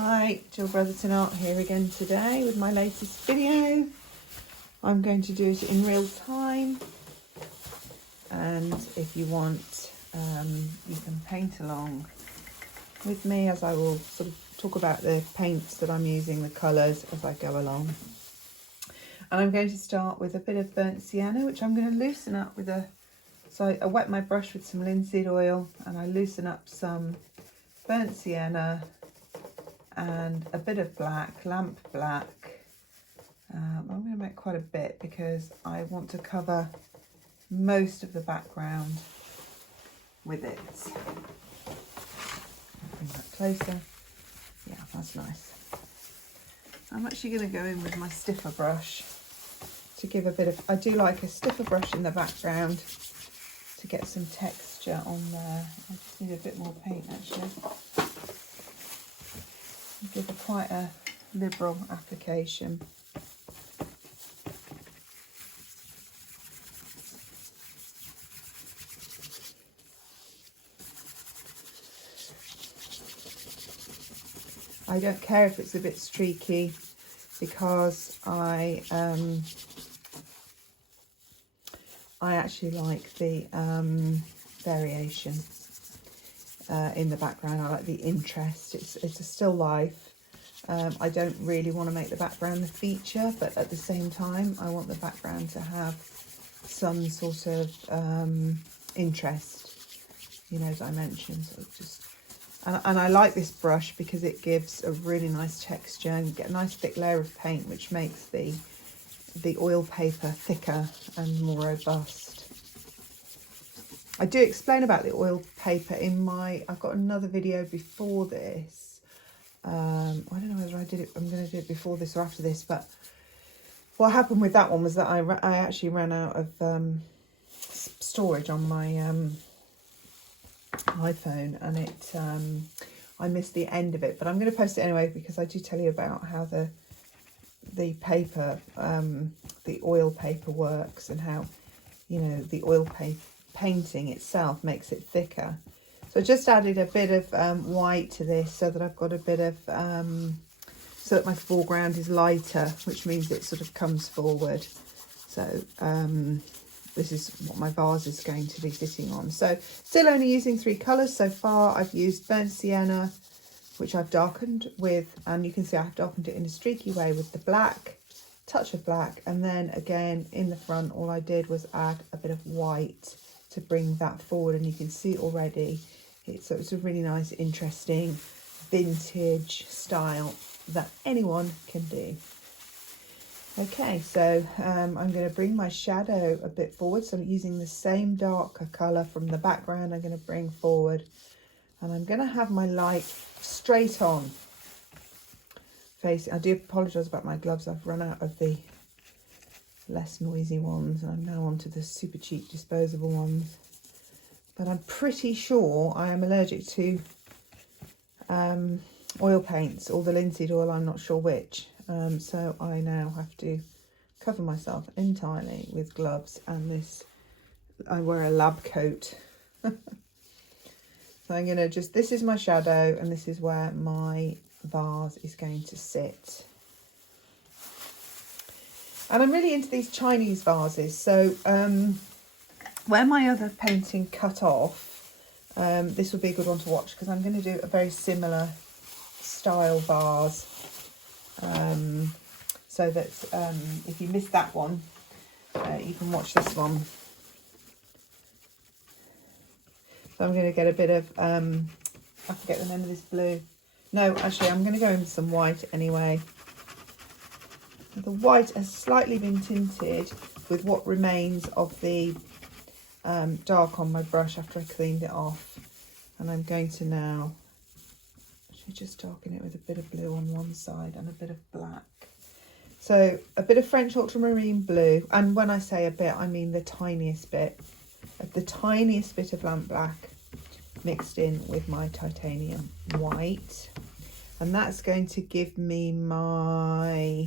Hi, Jill Brotherton Art here again today with my latest video. I'm going to do it in real time, and if you want you can paint along with me as I will sort of talk about the paints that I'm using, the colours as I go along. And I'm going to start with a bit of burnt sienna, which I'm going to loosen up with so I wet my brush with some linseed oil and I loosen up some burnt sienna and a bit of black, lamp black. I'm going to make quite a bit because I want to cover most of the background with it. Bring that closer. Yeah, that's nice. I'm actually going to go in with my stiffer brush to give a bit of, I do like a stiffer brush in the background to get some texture on there. I just need a bit more paint actually. Give it quite a liberal application. I don't care if it's a bit streaky because I actually like the variation in the background. I like the interest. It's a still life. I don't really want to make the background the feature, but at the same time I want the background to have some sort of interest, you know, dimension. So just and I like this brush because it gives a really nice texture and you get a nice thick layer of paint, which makes the oil paper thicker and more robust. I do explain about the oil paper in I've got another video before this. I don't know whether I did it, I'm going to do it before this or after this, but what happened with that one was that I actually ran out of storage on my iPhone, and I missed the end of it, but I'm going to post it anyway because I do tell you about how the paper, the oil paper works, and how, you know, the oil painting itself makes it thicker. So I just added a bit of white to this so that I've got a bit of so that my foreground is lighter, which means it sort of comes forward. So this is what my vase is going to be sitting on. So still only using 3 colours so far. I've used burnt sienna, which I've darkened with, and you can see I've darkened it in a streaky way with the black, touch of black, and then again in the front all I did was add a bit of white to bring that forward, and you can see already it's a really nice, interesting vintage style that anyone can do. Okay, so I'm going to bring my shadow a bit forward, so I'm using the same darker colour from the background. I'm going to bring forward, and I'm going to have my light straight on facing. I do apologise about my gloves. I've run out of the less noisy ones, and I'm now onto the super cheap disposable ones. But I'm pretty sure I am allergic to oil paints, or the linseed oil, I'm not sure which. So I now have to cover myself entirely with gloves, and this, I wear a lab coat. So I'm going to just, this is my shadow and this is where my vase is going to sit. And I'm really into these Chinese vases. So where my other painting cut off, this will be a good one to watch because I'm going to do a very similar style vase. So that if you missed that one, you can watch this one. So I'm going to get a bit of, I forget the name of this blue. No, actually, I'm going to go in with some white anyway. The white has slightly been tinted with what remains of the dark on my brush after I cleaned it off. And I'm going to now actually just darken it with a bit of blue on one side and a bit of black. So a bit of French ultramarine blue, and when I say a bit, I mean the tiniest bit of lamp black mixed in with my titanium white, and that's going to give me my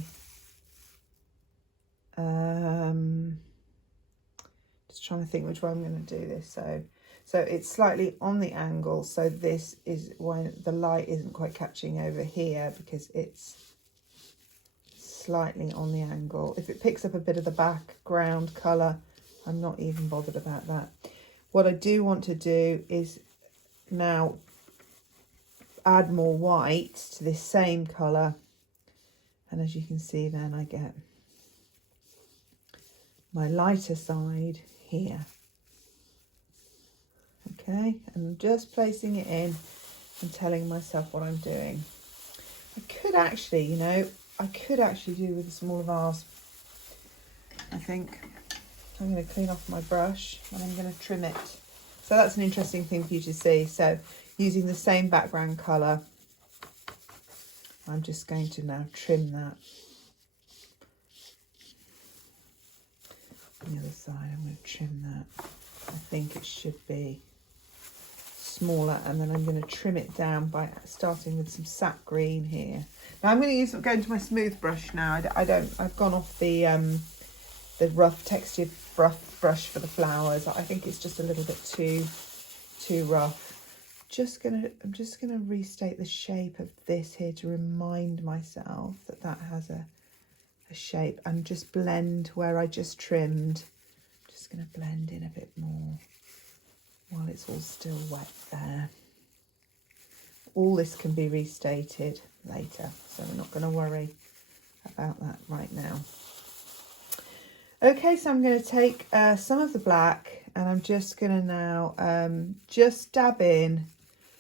just trying to think which way I'm going to do this. So So it's slightly on the angle. So this is when the light isn't quite catching over here because it's slightly on the angle. If it picks up a bit of the background colour, I'm not even bothered about that. What I do want to do is now add more white to this same colour. And as you can see then I get my lighter side here. Okay, and I'm just placing it in and telling myself what I'm doing. I could actually, you know, I could actually do with a smaller vase. I think I'm going to clean off my brush and I'm going to trim it. So that's an interesting thing for you to see. So using the same background colour, I'm just going to now trim that. On the other side, I'm going to trim that. I think it should be smaller, and then I'm going to trim it down by starting with some sap green here. Now I'm going to go into my smooth brush now. I've gone off the rough textured brush for the flowers. I think it's just a little bit too rough. I'm just gonna restate the shape of this here to remind myself that that has a shape, and just blend where I just trimmed. I'm just gonna blend in a bit more while it's all still wet there. All this can be restated later, so we're not going to worry about that right now. Okay, so I'm going to take some of the black, and I'm just going to now just dab in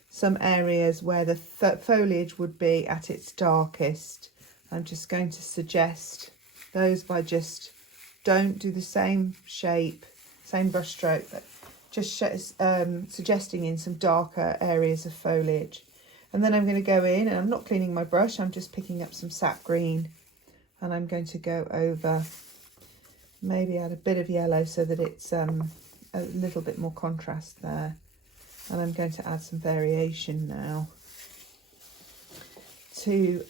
some areas where the foliage would be at its darkest. I'm just going to suggest those by just don't do the same shape, same brush stroke, but just suggesting in some darker areas of foliage. And then I'm going to go in, and I'm not cleaning my brush, I'm just picking up some sap green, and I'm going to go over, maybe add a bit of yellow so that it's a little bit more contrast there. And I'm going to add some variation now to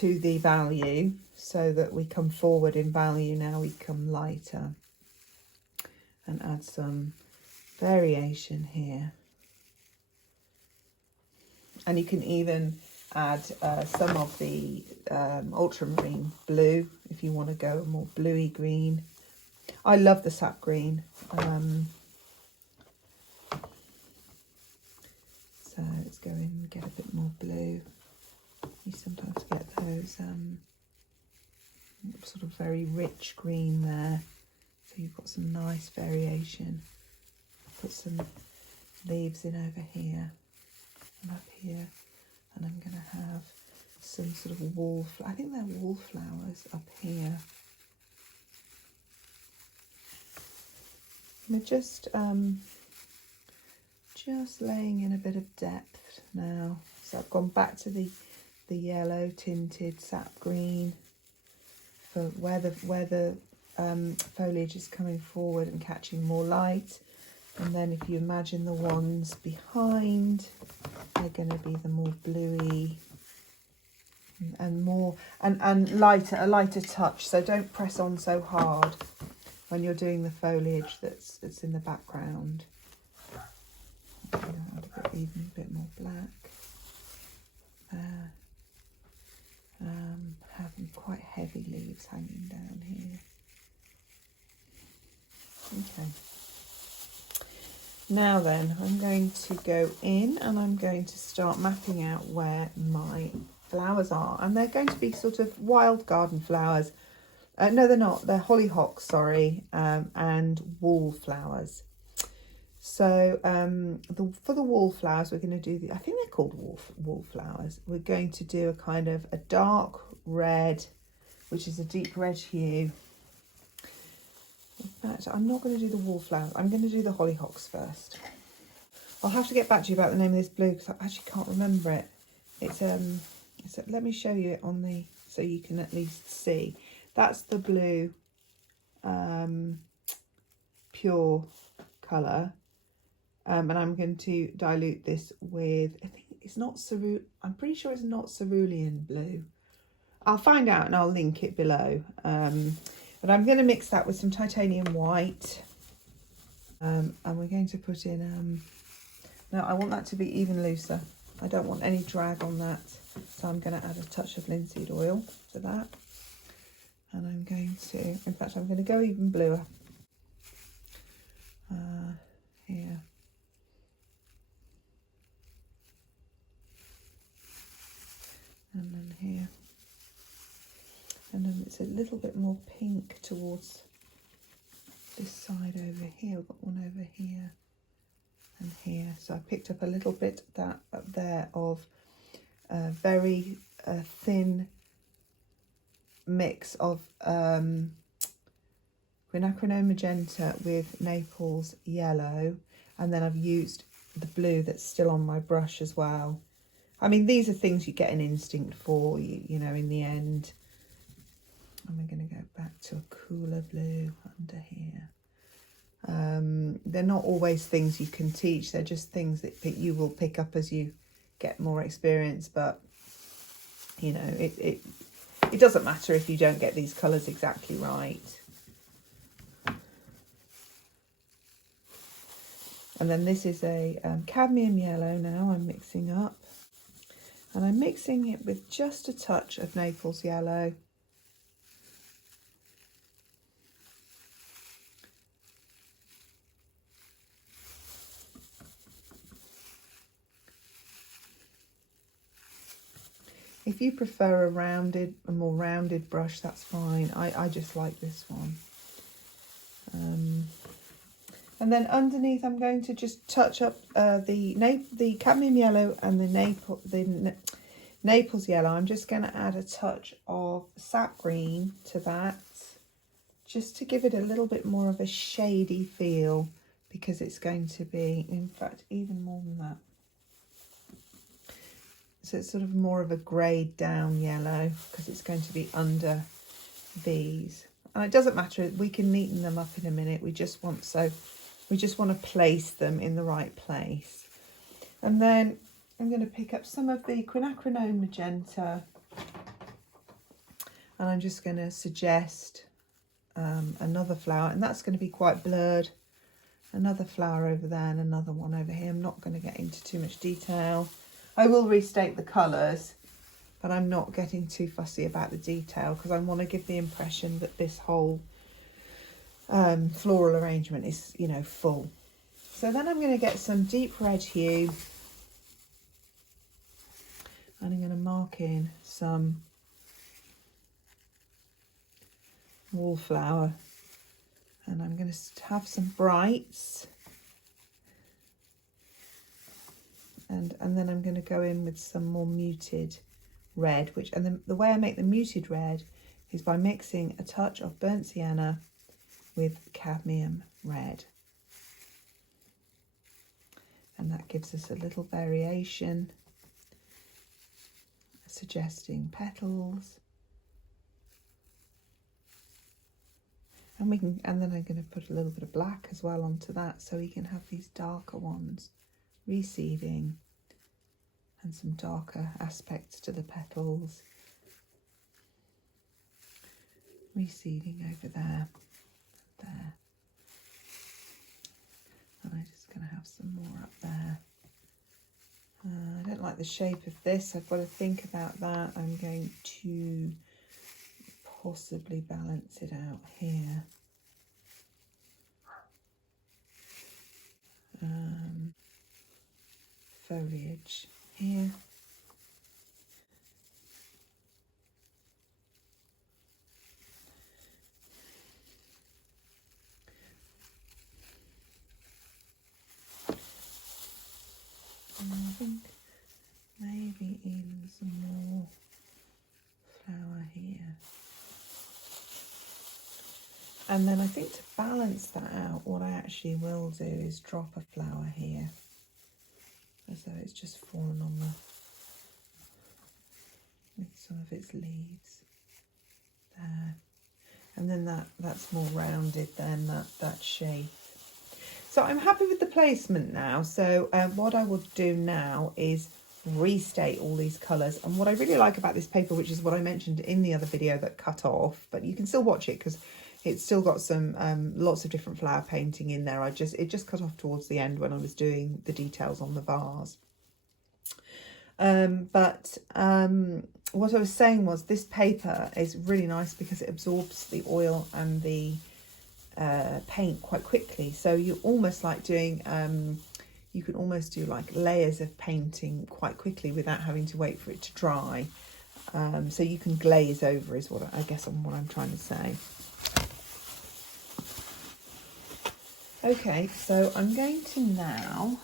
the value, so that we come forward in value now, we come lighter, and add some variation here. And you can even add some of the ultramarine blue if you want to go more bluey green. I love the sap green. So let's go in and get a bit more blue. You sometimes get those sort of very rich green there. So you've got some nice variation. Put some leaves in over here and up here, and I'm going to have some sort of I think they're wallflowers up here. We're just laying in a bit of depth now. So I've gone back to the yellow tinted sap green for where the foliage is coming forward and catching more light. And then if you imagine the ones behind, they're going to be the more bluey and more and lighter, a lighter touch. So don't press on so hard when you're doing the foliage that's in the background. I'm going to add even a bit more black there. Having quite heavy leaves hanging down here. Okay. Now then, I'm going to go in and I'm going to start mapping out where my flowers are. And they're going to be sort of wild garden flowers. No, they're not. They're hollyhocks, sorry, and wallflowers. So for the wallflowers, we're going to do I think they're called wallflowers. We're going to do a kind of a dark red, which is a deep red hue. In fact, I'm not going to do the wallflowers. I'm going to do the hollyhocks first. I'll have to get back to you about the name of this blue because I actually can't remember it. Let me show you it on the, so you can at least see. That's the blue pure colour. And I'm going to dilute this with, I think it's not I'm pretty sure it's not cerulean blue. I'll find out and I'll link it below. But I'm going to mix that with some titanium white. And we're going to put in, now I want that to be even looser. I don't want any drag on that. So I'm going to add a touch of linseed oil to that. And I'm going to, in fact, I'm going to go even bluer. Here. And then here. And then it's a little bit more pink towards this side over here. We've got one over here and here. So I picked up a little bit that up there of very thin mix of quinacridone magenta with Naples yellow, and then I've used the blue that's still on my brush as well. I mean, these are things you get an instinct for, you know, in the end. And we're going to go back to a cooler blue under here. They're not always things you can teach. They're just things that you will pick up as you get more experience. But, you know, it doesn't matter if you don't get these colours exactly right. And then this is a cadmium yellow now I'm mixing up. And I'm mixing it with just a touch of Naples yellow. If you prefer a more rounded brush, that's fine. I just like this one. And then underneath, I'm going to just touch up the cadmium yellow and the Naples yellow. I'm just going to add a touch of sap green to that, just to give it a little bit more of a shady feel, because it's going to be, in fact, even more than that. So it's sort of more of a greyed down yellow, because it's going to be under these. And it doesn't matter, we can neaten them up in a minute. We just want to place them in the right place. And then I'm going to pick up some of the quinacridone magenta, and I'm just going to suggest another flower, and that's going to be quite blurred. Another flower over there and another one over here. I'm not going to get into too much detail. I will restate the colours, but I'm not getting too fussy about the detail, because I want to give the impression that this whole floral arrangement is, you know, full. So then I'm going to get some deep red hue, and I'm going to mark in some wallflower, and I'm going to have some brights, and then I'm going to go in with some more muted red, and the way I make the muted red is by mixing a touch of burnt sienna with cadmium red, and that gives us a little variation, suggesting petals. And then I'm going to put a little bit of black as well onto that, so we can have these darker ones receding, and some darker aspects to the petals receding over there. And I'm just going to have some more up there. I don't like the shape of this. I've got to think about that. I'm going to possibly balance it out here. Foliage here. And I think maybe even some more flower here. And then I think to balance that out, what I actually will do is drop a flower here, as though it's just fallen on with some of its leaves there. And then that's more rounded than that shape. So I'm happy with the placement now. So what I will do now is restate all these colours. And what I really like about this paper, which is what I mentioned in the other video that cut off, but you can still watch it because it's still got some lots of different flower painting in there. It just cut off towards the end when I was doing the details on the vase. What I was saying was this paper is really nice because it absorbs the oil and the paint quite quickly. So you're almost like doing, you can almost do like layers of painting quite quickly without having to wait for it to dry. So you can glaze over is what I guess what I'm trying to say. Okay, so I'm going to now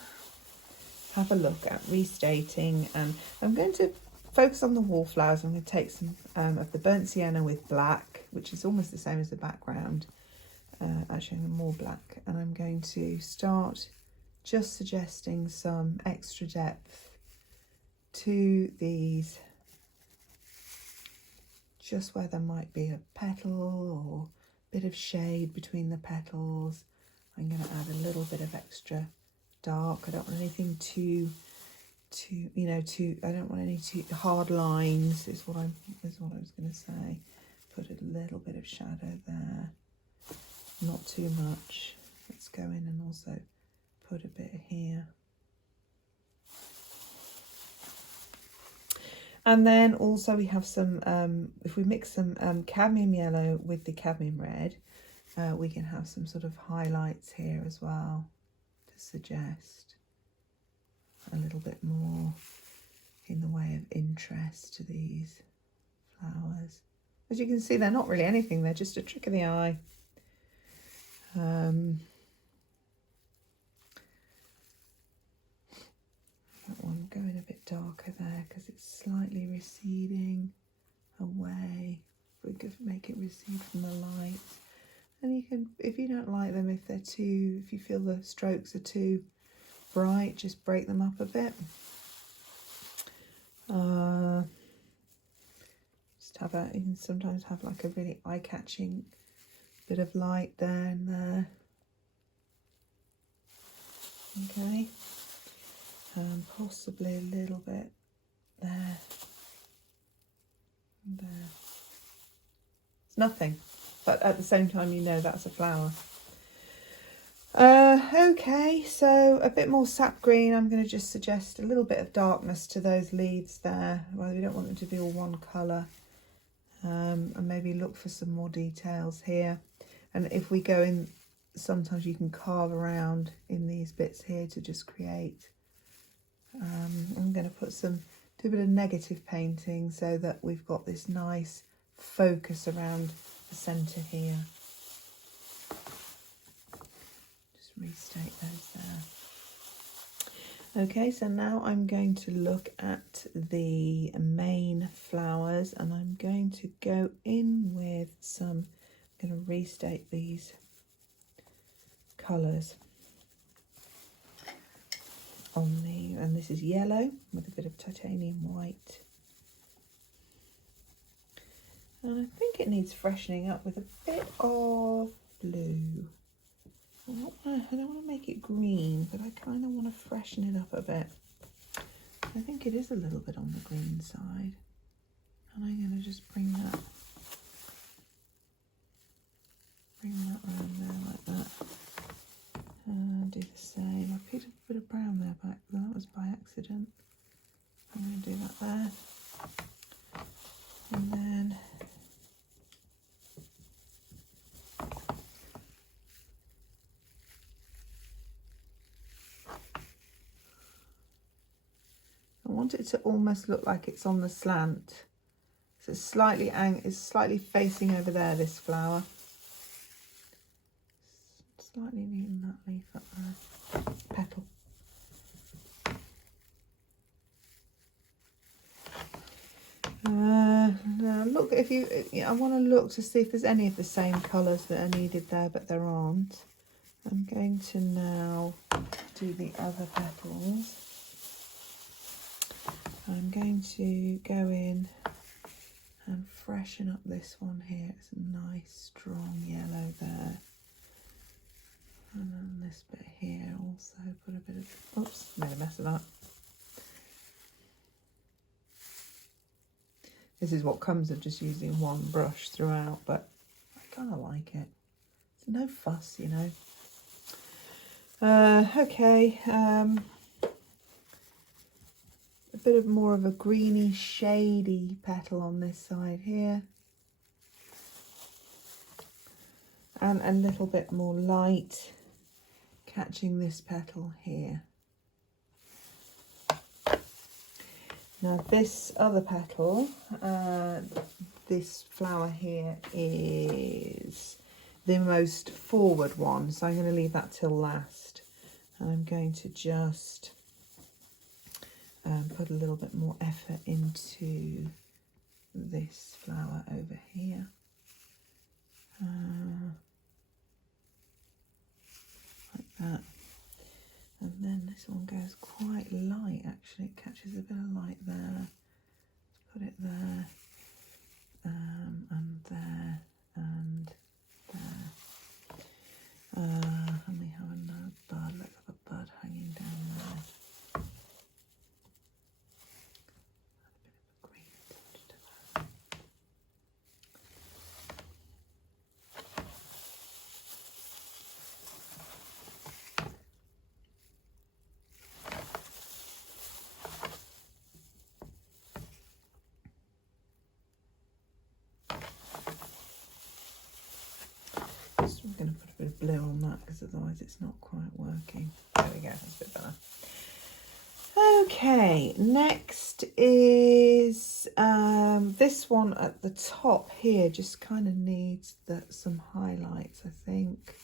have a look at restating, and I'm going to focus on the wallflowers. I'm going to take some of the burnt sienna with black, which is almost the same as the background, actually more black, and I'm going to start just suggesting some extra depth to these, just where there might be a petal or a bit of shade between the petals. I'm going to add a little bit of extra dark. I don't want anything too I don't want any too hard lines is what I was going to say. Put a little bit of shadow there, not too much. Let's go in and also put a bit here. And then also we have some, if we mix some cadmium yellow with the cadmium red, we can have some sort of highlights here as well to suggest a little bit more in the way of interest to these flowers. As you can see, they're not really anything, they're just a trick of the eye. That one going a bit darker there because it's slightly receding away. We could make it recede from the light. And you can, if you don't like them, if you feel the strokes are too bright, just break them up a bit. You can sometimes have like a really eye-catching bit of light there and there. Okay, and possibly a little bit there and there. It's nothing, but at the same time you know that's a flower. Okay, so a bit more sap green. I'm going to just suggest a little bit of darkness to those leaves there. Well, we don't want them to be all one colour. And maybe look for some more details here. And if we go in, sometimes you can carve around in these bits here to just create. I'm going to do a bit of negative painting so that we've got this nice focus around the centre here. Restate those there. Okay, so now I'm going to look at the main flowers, and I'm going to go in with some, I'm going to restate these colours on the, and this is yellow with a bit of titanium white. And I think it needs freshening up with a bit of blue. I don't want to make it green, but I kind of want to freshen it up a bit. I think it is a little bit on the green side. And I'm going to just bring that around there like that. And do the same. I picked up a bit of brown there, but that was by accident. I'm going to do that there. And then I want it to almost look like it's on the slant. So it's slightly facing over there, this flower. Slightly neaten that leaf up there. Petal. Now look, I want to look to see if there's any of the same colours that are needed there, but there aren't. I'm going to now do the other petals. I'm going to go in and freshen up this one here. It's a nice strong yellow there. And then this bit here also put a bit of, oops, made a mess of that. This is what comes of just using one brush throughout, but I kind of like it. It's no fuss, you know. Okay, a bit of more of a greeny, shady petal on this side here. And a little bit more light catching this petal here. Now this other petal, this flower here is the most forward one, so I'm going to leave that till last. And I'm going to just put a little bit more effort into this flower over here. Like that. And then this one goes quite light, actually. It catches a bit of light there. Let's put it there, and there, and there. And we have another bud. Look at the bud hanging down there. A bit of a green touch to that. I'm going to put a bit of blue on that because otherwise it's not quite working. There we go, that's a bit better. Okay, next is this one at the top here. Just kind of needs some highlights, I think,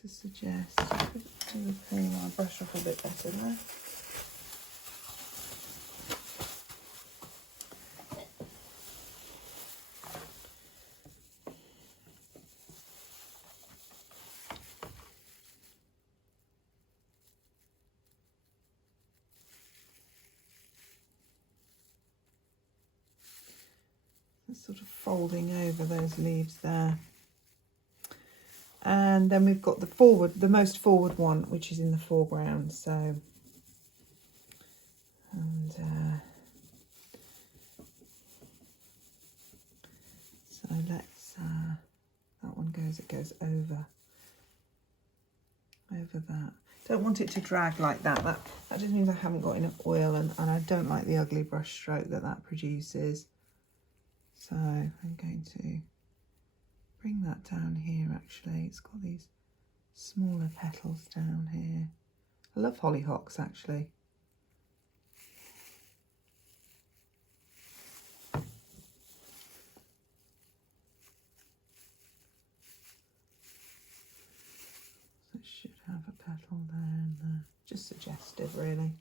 to suggest. Do the thing, I'll brush off a bit better there. Sort of folding over those leaves there, and then we've got the most forward one, which is in the foreground. So, and so let's that one goes. It goes over that. Don't want it to drag like that. That just means I haven't got enough oil, and I don't like the ugly brush stroke that produces. So I'm going to bring that down here. Actually, it's got these smaller petals down here. I love hollyhocks, actually. So it should have a petal there and there. Just suggestive, really.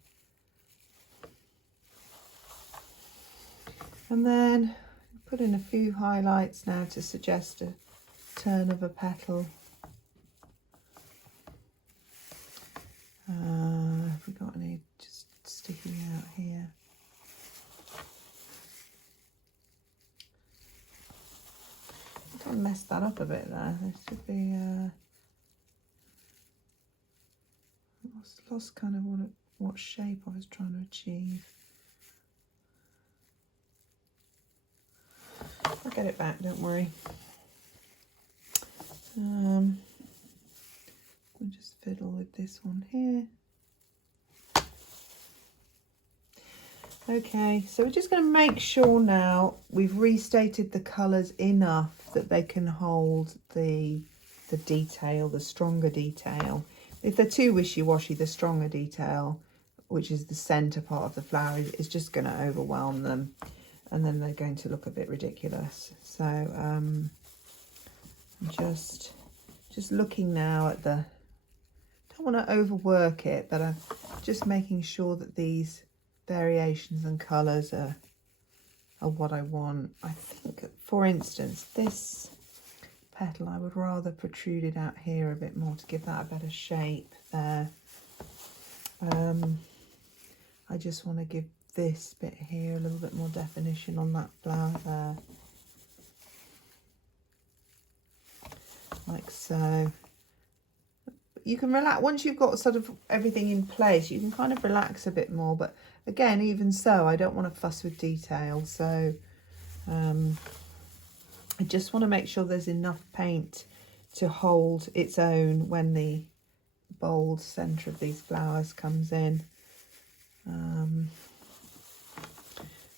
And then put in a few highlights now to suggest a turn of a petal. Have we got any just sticking out here? I think I messed that up a bit there. There should be lost kind of what shape I was trying to achieve. I'll get it back, don't worry. We'll just fiddle with this one here. Okay, so we're just going to make sure now we've restated the colours enough that they can hold the detail, the stronger detail. If they're too wishy-washy, the stronger detail, which is the centre part of the flower, is just going to overwhelm them. And then they're going to look a bit ridiculous. So I'm just looking now at the, don't want to overwork it, but I'm just making sure that these variations and colours are what I want. I think, for instance, this petal, I would rather protrude it out here a bit more to give that a better shape there. I just want to give this bit here a little bit more definition on that flower there, like so. You can relax once you've got sort of everything in place. You can kind of relax a bit more, but again, even so, I don't want to fuss with detail, so I just want to make sure there's enough paint to hold its own when the bold centre of these flowers comes in,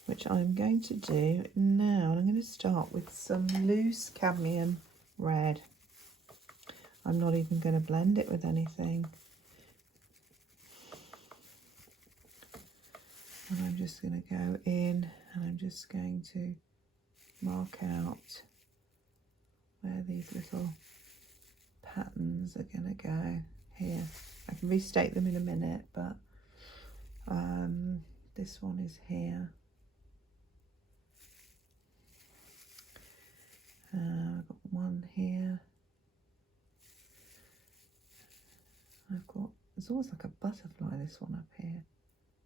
which I'm going to do now. I'm going to start with some loose cadmium red. I'm not even going to blend it with anything. And I'm just going to go in and I'm just going to mark out where these little patterns are going to go here. I can restate them in a minute, but this one is here. I've got one here. It's almost like a butterfly, this one up here.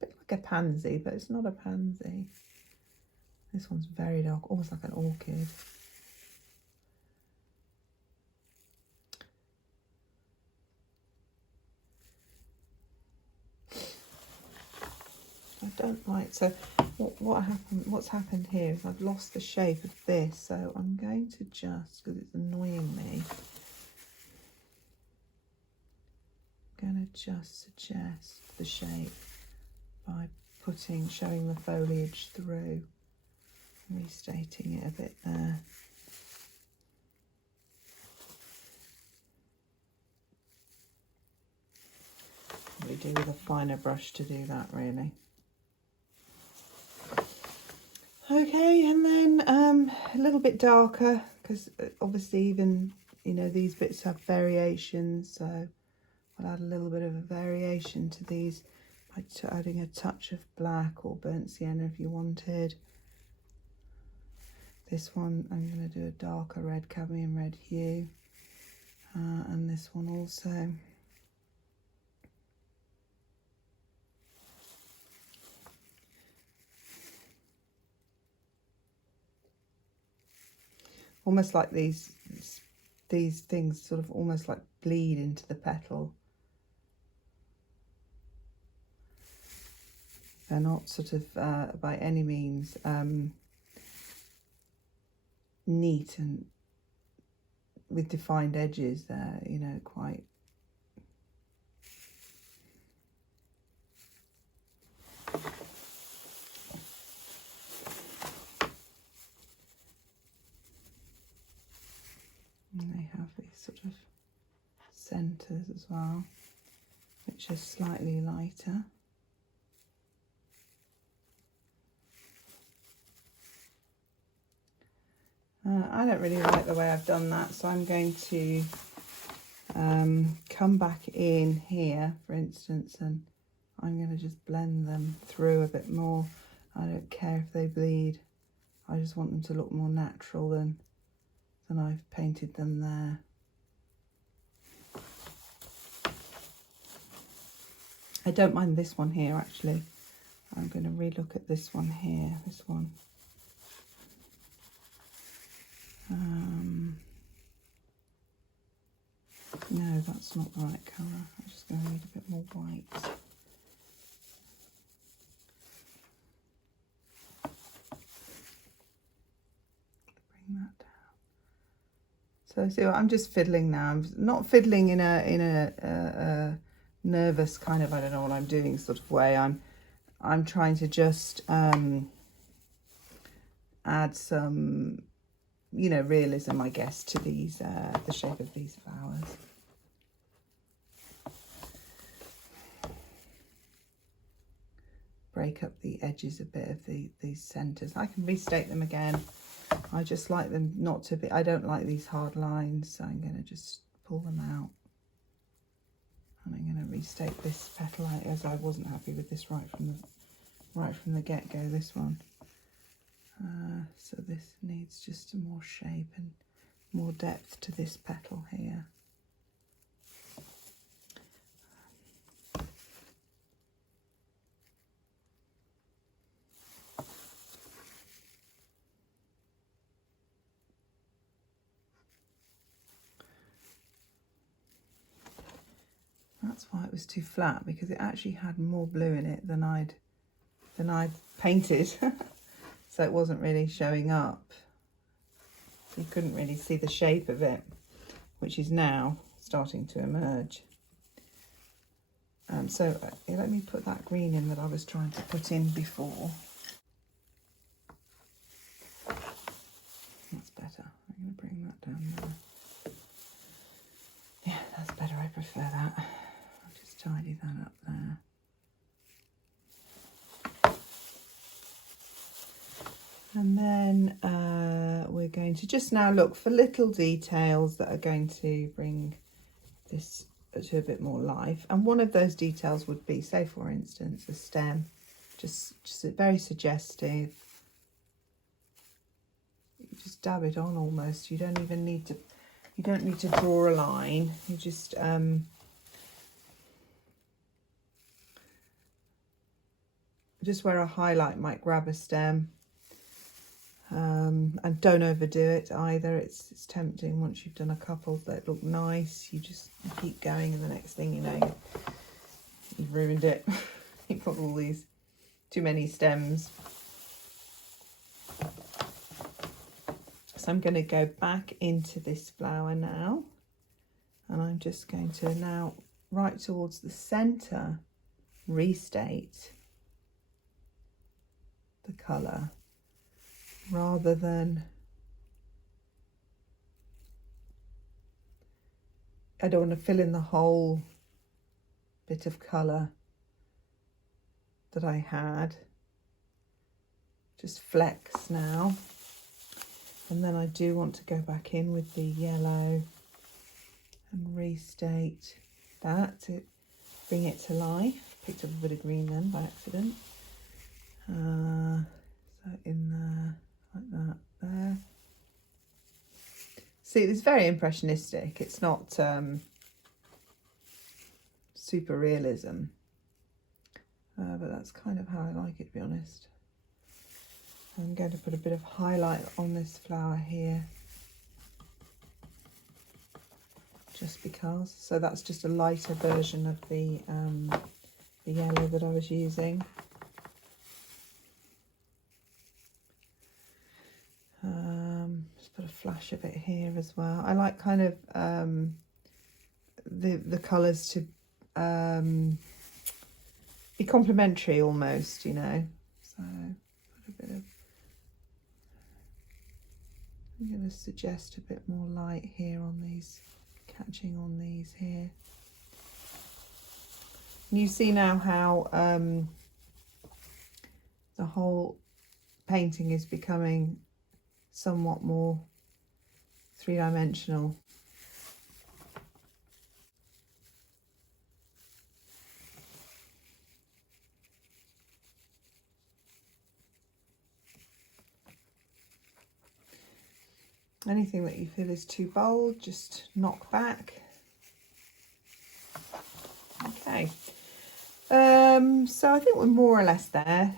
A bit like a pansy, but it's not a pansy. This one's very dark, almost like an orchid. I don't like, so what's happened here is I've lost the shape of this, so I'm going to just, because it's annoying me, I'm going to just suggest the shape by showing the foliage through, restating it a bit there. We do with a finer brush to do that, really. Okay, and then a little bit darker, because obviously even, you know, these bits have variations, so I'll add a little bit of a variation to these by adding a touch of black or burnt sienna if you wanted. This one I'm going to do a darker red, cadmium red hue, and this one also. Almost like these things sort of almost like bleed into the petal. They're not sort of by any means neat and with defined edges. They're, you know, quite and they have these sort of centres as well, which are slightly lighter. I don't really like the way I've done that, so I'm going to come back in here, for instance, and I'm going to just blend them through a bit more. I don't care if they bleed. I just want them to look more natural than I've painted them there. I don't mind this one here, actually. I'm going to relook at this one here, this one. No, that's not the right colour. I'm just going to need a bit more white. Bring that down. So I'm just fiddling now. I'm not fiddling in a nervous kind of, I don't know what I'm doing sort of way. I'm trying to just add some, you know, realism, I guess, to these the shape of these flowers. Break up the edges a bit of these centres. I can restate them again. I just like them not to be, I don't like these hard lines, so I'm going to just pull them out. And I'm going to restate this petal out, as I wasn't happy with this right from the get-go, this one. So this needs just some more shape and more depth to this petal here. That's why it was too flat, because it actually had more blue in it than I'd painted. So so it wasn't really showing up. So you couldn't really see the shape of it, which is now starting to emerge. So let me put that green in that I was trying to put in before. That's better. I'm going to bring that down there. Yeah, that's better. I prefer that. I'll just tidy that up there. And then we're going to just now look for little details that are going to bring this to a bit more life. And one of those details would be, say for instance, a stem, just very suggestive. You just dab it on almost. You don't even need to, you don't need to draw a line. You just where a highlight might grab a stem. And don't overdo it either. It's tempting once you've done a couple that look nice. You just keep going, and the next thing you know, you've ruined it. You've got all these too many stems. So I'm going to go back into this flower now, and I'm just going to now, right towards the center, restate the colour, rather than, I don't want to fill in the whole bit of colour that I had. Just flecks now. And then I do want to go back in with the yellow and restate that to bring it to life. Picked up a bit of green then by accident. So in there, like that there. See, it's very impressionistic. It's not super realism, but that's kind of how I like it, to be honest. I'm going to put a bit of highlight on this flower here, just because. So that's just a lighter version of the yellow that I was using. Just put a flash of it here as well. I like kind of the colours to be complementary almost, you know. So put a bit of, I'm going to suggest a bit more light here on these, catching on these here. And you see now how the whole painting is becoming somewhat more three-dimensional. Anything that you feel is too bold, just knock back. Okay. So I think we're more or less there.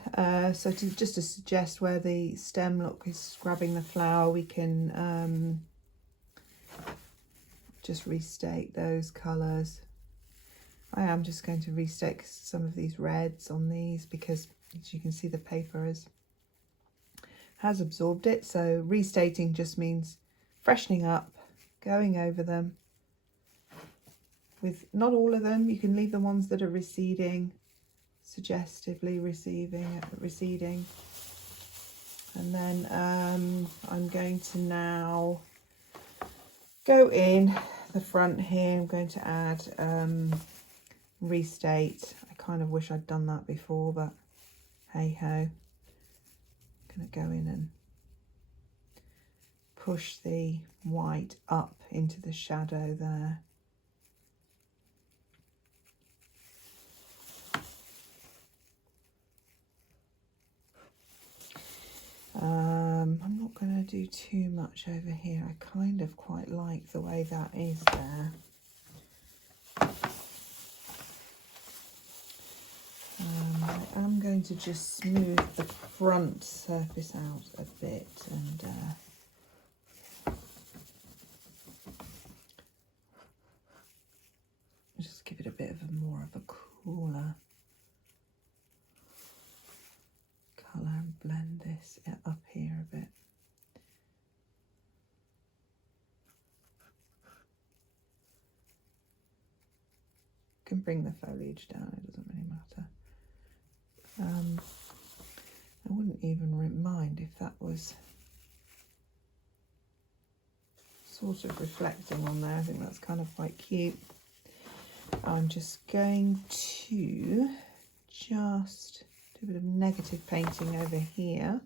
So just to suggest where the stem look is grabbing the flower, we can just restate those colours. I am just going to restate some of these reds on these because, as you can see, the paper has absorbed it. So restating just means freshening up, going over them with not all of them. You can leave the ones that are receding, suggestively receding. And then I'm going to now go in the front here. I'm going to add restate. I kind of wish I'd done that before, but hey ho. I'm going to go in and push the white up into the shadow there. I'm not going to do too much over here. I kind of quite like the way that is there. I am going to just smooth the front surface out a bit and just give it a bit of a more of a cooler colour and blend this up bring the foliage down, it doesn't really matter. I wouldn't even mind if that was sort of reflecting on there. I think that's kind of quite cute. I'm just going to just do a bit of negative painting over here.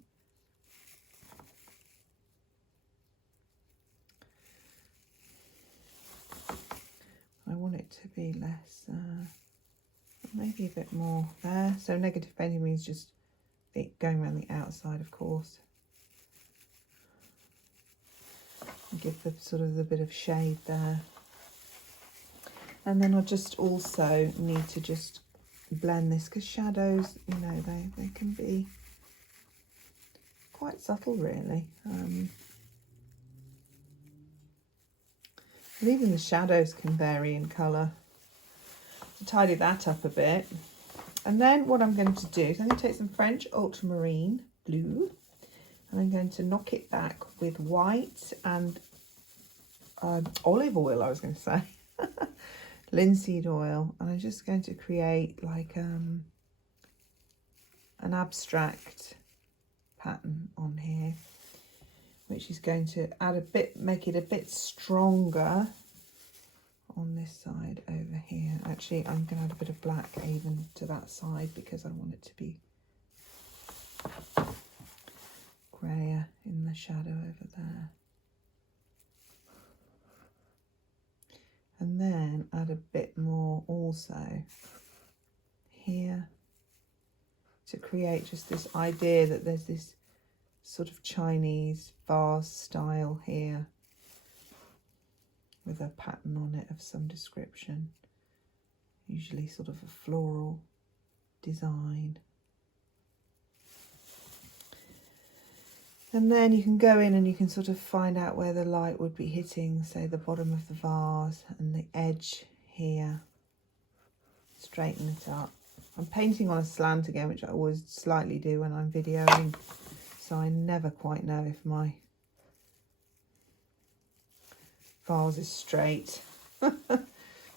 I want it to be less, maybe a bit more there. So negative painting means just it going around the outside, of course. Give the sort of the bit of shade there. And then I just also need to just blend this, because shadows, you know, they can be quite subtle, really. And even the shadows can vary in colour. To tidy that up a bit. And then what I'm going to do is I'm going to take some French ultramarine blue, and I'm going to knock it back with white and olive oil, I was going to say. Linseed oil, and I'm just going to create like an abstract pattern on here, which is going to add a bit, make it a bit stronger on this side over here. Actually, I'm going to add a bit of black even to that side because I want it to be grayer in the shadow over there. And then add a bit more also here to create just this idea that there's this sort of Chinese vase style here with a pattern on it of some description, usually sort of a floral design. And then you can go in and you can sort of find out where the light would be hitting, say the bottom of the vase and the edge here. Straighten it up. I'm painting on a slant again, which I always slightly do when I'm videoing, so I never quite know if my vase is straight. But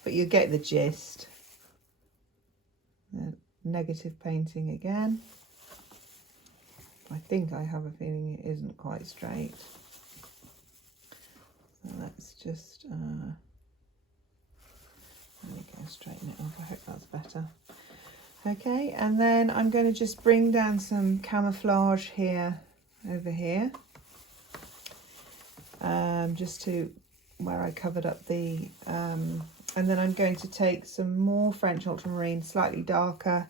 you get the gist. Negative painting again. I think I have a feeling it isn't quite straight. So let's just, there we go, straighten it off. I hope that's better. Okay, and then I'm going to just bring down some camouflage here, over here. Just to where I covered up the, and then I'm going to take some more French ultramarine, slightly darker.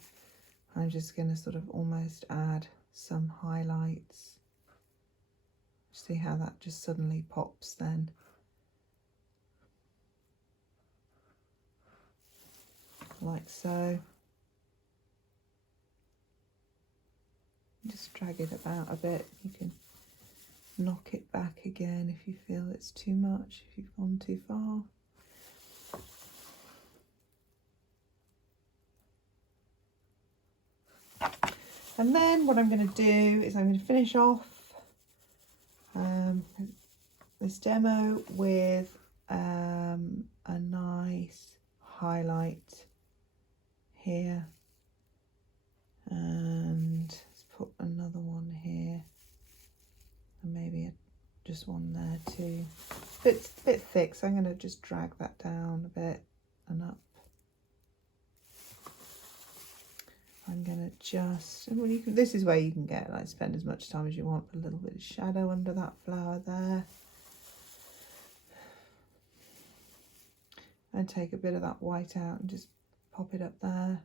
I'm just going to sort of almost add some highlights. See how that just suddenly pops then. Like so. Just drag it about a bit. You can knock it back again if you feel it's too much, if you've gone too far. And then what I'm going to do is I'm going to finish off this demo with a nice highlight here, and let's put another one here, and maybe just one there too. It's a bit thick, so I'm going to just drag that down a bit and up. I'm going to just, well, you can, this is where you can get, like, spend as much time as you want, put a little bit of shadow under that flower there. And take a bit of that white out and just pop it up there.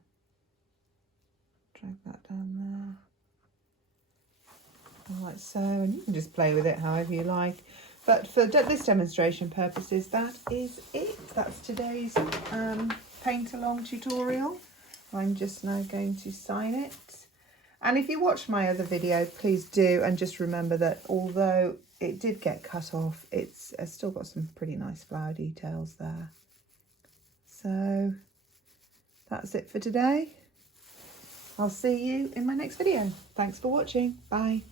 Drag that down there. Like so, and you can just play with it however you like. But for this demonstration purposes, that is it. That's today's paint along tutorial. I'm just now going to sign it. And if you watched my other video, please do. And just remember that although it did get cut off, it's still got some pretty nice flower details there. So that's it for today. I'll see you in my next video. Thanks for watching. Bye.